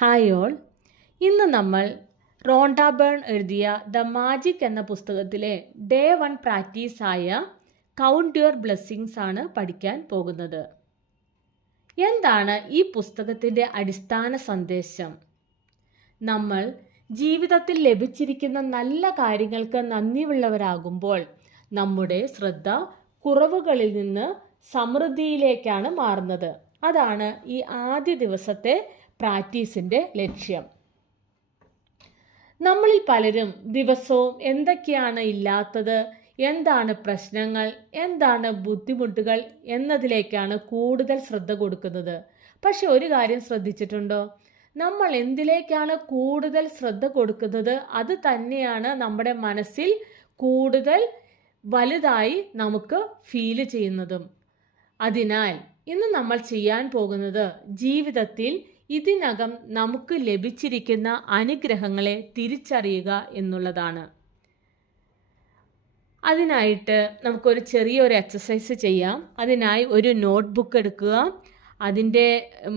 Hi all. ഇന്ന് നമ്മൾ Rhonda burn എഴുതിയ ദ മാജിക് എന്ന പുസ്തകത്തിലെ ഡേ 1 പ്രാക്ടീസായ കൗണ്ട് യുവർ ബ്ലെസ്സിങ്സ് ആണ് പഠിക്കാൻ പോകുന്നത്. എന്താണ് ഈ പുസ്തകത്തിൻ്റെ അടിസ്ഥാന സന്ദേശം? നമ്മൾ ജീവിതത്തിൽ ലഭിച്ചിരിക്കുന്ന നല്ല കാര്യങ്ങൾക്ക് നന്ദിയുള്ളവരാകുമ്പോൾ നമ്മുടെ ശ്രദ്ധ കുറവുകളിൽ നിന്ന് സമൃദ്ധിയിലേക്കാണ് മാറുന്നത്. അതാണ് ഈ ആദ്യ ദിവസത്തെ പ്രാക്ടീസിൻ്റെ ലക്ഷ്യം. നമ്മളിൽ പലരും ദിവസവും എന്തൊക്കെയാണ് ഇല്ലാത്തത്, എന്താണ് പ്രശ്നങ്ങൾ, എന്താണ് ബുദ്ധിമുട്ടുകൾ എന്നതിലേക്കാണ് കൂടുതൽ ശ്രദ്ധ കൊടുക്കുന്നത്. പക്ഷെ ഒരു കാര്യം ശ്രദ്ധിച്ചിട്ടുണ്ടോ? നമ്മൾ എന്തിലേക്കാണ് കൂടുതൽ ശ്രദ്ധ കൊടുക്കുന്നത് അത് തന്നെയാണ് നമ്മുടെ മനസ്സിൽ കൂടുതൽ വലുതായി നമുക്ക് ഫീൽ ചെയ്യുന്നതും. അതിനാൽ ഇന്ന് നമ്മൾ ചെയ്യാൻ പോകുന്നത് ജീവിതത്തിൽ ഇതിനകം നമുക്ക് ലഭിച്ചിരിക്കുന്ന അനുഗ്രഹങ്ങളെ തിരിച്ചറിയുക എന്നുള്ളതാണ്. അതിനായിട്ട് നമുക്കൊരു ചെറിയൊരു എക്സസൈസ് ചെയ്യാം. അതിനായി ഒരു നോട്ട് ബുക്ക് എടുക്കുക. അതിൻ്റെ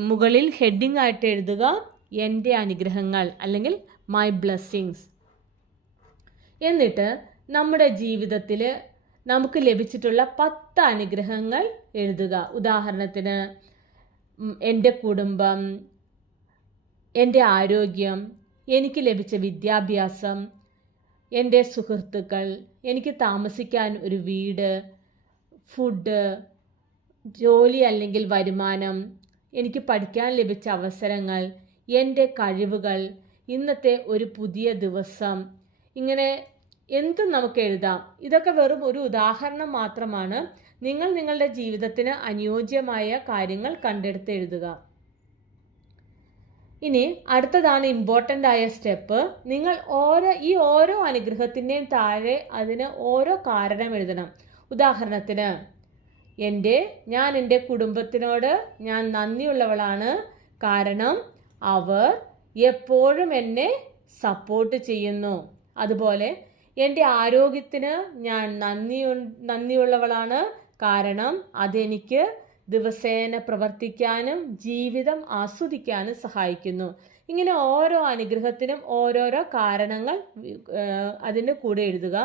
മുകളിൽ ഹെഡിങ് ആയിട്ട് എഴുതുക എൻ്റെ അനുഗ്രഹങ്ങൾ അല്ലെങ്കിൽ മൈ ബ്ലെസ്സിങ്സ്. എന്നിട്ട് നമ്മുടെ ജീവിതത്തിൽ നമുക്ക് ലഭിച്ചിട്ടുള്ള 10 അനുഗ്രഹങ്ങൾ എഴുതുക. ഉദാഹരണത്തിന് എൻ്റെ കുടുംബം, എൻ്റെ ആരോഗ്യം, എനിക്ക് ലഭിച്ച വിദ്യാഭ്യാസം, എൻ്റെ സുഹൃത്തുക്കൾ, എനിക്ക് താമസിക്കാൻ ഒരു വീട്, ഫുഡ്, ജോലി അല്ലെങ്കിൽ വരുമാനം, എനിക്ക് പഠിക്കാൻ ലഭിച്ച അവസരങ്ങൾ, എൻ്റെ കഴിവുകൾ, ഇന്നത്തെ ഒരു പുതിയ ദിവസം. ഇങ്ങനെ എന്തും നമുക്ക് എഴുതാം. ഇതൊക്കെ വെറും ഒരു ഉദാഹരണം മാത്രമാണ്. നിങ്ങൾ നിങ്ങളുടെ ജീവിതത്തിന് അനുയോജ്യമായ കാര്യങ്ങൾ കണ്ടെടുത്ത് എഴുതുക. ഇനി അടുത്തതാണ് ഇമ്പോർട്ടൻ്റ് ആയ സ്റ്റെപ്പ്. നിങ്ങൾ ഓരോ അനുഗ്രഹത്തിൻ്റെയും താഴെ അതിന് ഓരോ കാരണം എഴുതണം. ഉദാഹരണത്തിന് ഞാൻ എൻ്റെ കുടുംബത്തിനോട് ഞാൻ നന്ദിയുള്ളവളാണ്, കാരണം അവർ എപ്പോഴും എന്നെ സപ്പോർട്ട് ചെയ്യുന്നു. അതുപോലെ എൻ്റെ ആരോഗ്യത്തിന് ഞാൻ നന്ദിയുള്ളവളാണ്, കാരണം അതെനിക്ക് ദിവസേന പ്രവർത്തിക്കാനും ജീവിതം ആസ്വദിക്കാനും സഹായിക്കുന്നു. ഇങ്ങനെ ഓരോ അനുഗ്രഹത്തിനും ഓരോരോ കാരണങ്ങൾ അതിൻ്റെ കൂടെ എഴുതുക.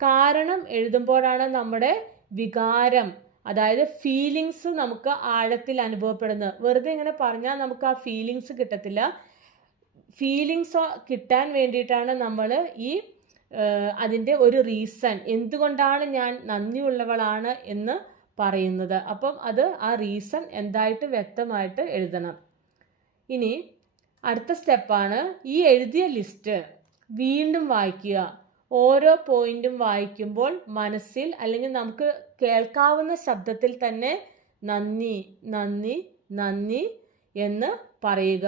കാരണം എഴുതുമ്പോഴാണ് നമ്മുടെ വികാരം, അതായത് ഫീലിങ്സ് നമുക്ക് ആഴത്തിൽ അനുഭവപ്പെടുന്നത്. വെറുതെ ഇങ്ങനെ പറഞ്ഞാൽ നമുക്ക് ആ ഫീലിങ്സ് കിട്ടത്തില്ല. ഫീലിങ്സ് കിട്ടാൻ വേണ്ടിയിട്ടാണ് നമ്മൾ ഈ അതിൻ്റെ ഒരു റീസൺ, എന്തുകൊണ്ടാണ് ഞാൻ നന്ദിയുള്ളവളാണ് എന്ന് പറയുന്നത്. അപ്പം അത് ആ റീസൺ എന്തായിട്ട് വ്യക്തമായിട്ട് എഴുതണം. ഇനി അടുത്ത സ്റ്റെപ്പാണ് ഈ എഴുതിയ ലിസ്റ്റ് വീണ്ടും വായിക്കുക. ഓരോ പോയിന്റും വായിക്കുമ്പോൾ മനസ്സിൽ അല്ലെങ്കിൽ നമുക്ക് കേൾക്കാവുന്ന ശബ്ദത്തിൽ തന്നെ നന്ദി നന്ദി നന്ദി എന്ന് പറയുക.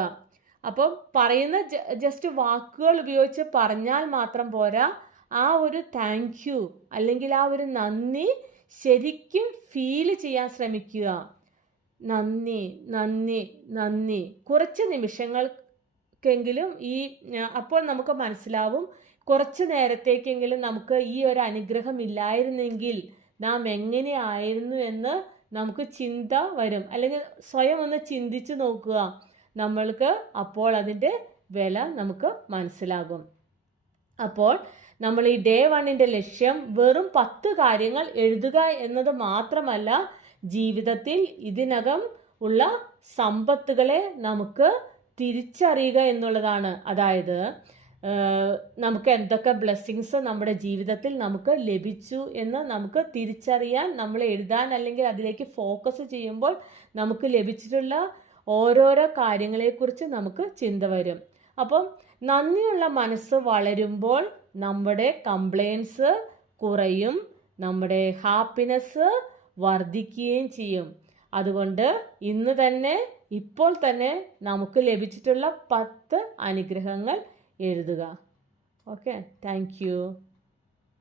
അപ്പം പറയുന്ന ജസ്റ്റ് വാക്കുകൾ ഉപയോഗിച്ച് പറഞ്ഞാൽ മാത്രം പോരാ, ആ ഒരു താങ്ക് യു അല്ലെങ്കിൽ ആ ഒരു നന്ദി ശരിക്കും ഫീൽ ചെയ്യാൻ ശ്രമിക്കുക. നന്ദി നന്ദി നന്ദി. കുറച്ച് നിമിഷങ്ങൾക്കെങ്കിലും അപ്പോൾ നമുക്ക് മനസ്സിലാവും, കുറച്ച് നേരത്തേക്കെങ്കിലും നമുക്ക് ഈ ഒരു അനുഗ്രഹം ഇല്ലായിരുന്നെങ്കിൽ നാം എങ്ങനെയായിരുന്നു എന്ന് നമുക്ക് ചിന്ത വരും. അല്ലെങ്കിൽ സ്വയം ഒന്ന് ചിന്തിച്ച് നോക്കുക. നമ്മൾക്ക് അപ്പോൾ അതിൻ്റെ വില നമുക്ക് മനസ്സിലാകും. അപ്പോൾ നമ്മൾ ഈ ഡേ 1ൻ്റെ ലക്ഷ്യം വെറും 10 കാര്യങ്ങൾ എഴുതുക എന്നത് മാത്രമല്ല, ജീവിതത്തിൽ ഇതിനകം ഉള്ള സമ്പത്തുകളെ നമുക്ക് തിരിച്ചറിയുക എന്നുള്ളതാണ്. അതായത് നമുക്ക് എന്തൊക്കെ ബ്ലെസ്സിങ്സ് നമ്മുടെ ജീവിതത്തിൽ നമുക്ക് ലഭിച്ചു എന്ന് നമുക്ക് തിരിച്ചറിയാൻ നമ്മൾ എഴുതാൻ അല്ലെങ്കിൽ അതിലേക്ക് ഫോക്കസ് ചെയ്യുമ്പോൾ നമുക്ക് ലഭിച്ചിട്ടുള്ള ഓരോരോ കാര്യങ്ങളെക്കുറിച്ച് നമുക്ക് ചിന്ത വരും. അപ്പം നന്ദിയുള്ള മനസ്സ് വളരുമ്പോൾ നമ്മുടെ കംപ്ലൈൻസ് കുറയും, നമ്മുടെ ഹാപ്പിനെസ് വർദ്ധിക്കുകയും ചെയ്യും. അതുകൊണ്ട് ഇപ്പോൾ തന്നെ നമുക്ക് ലഭിച്ചിട്ടുള്ള 10 അനുഗ്രഹങ്ങൾ എഴുതുക. Okay, thank you.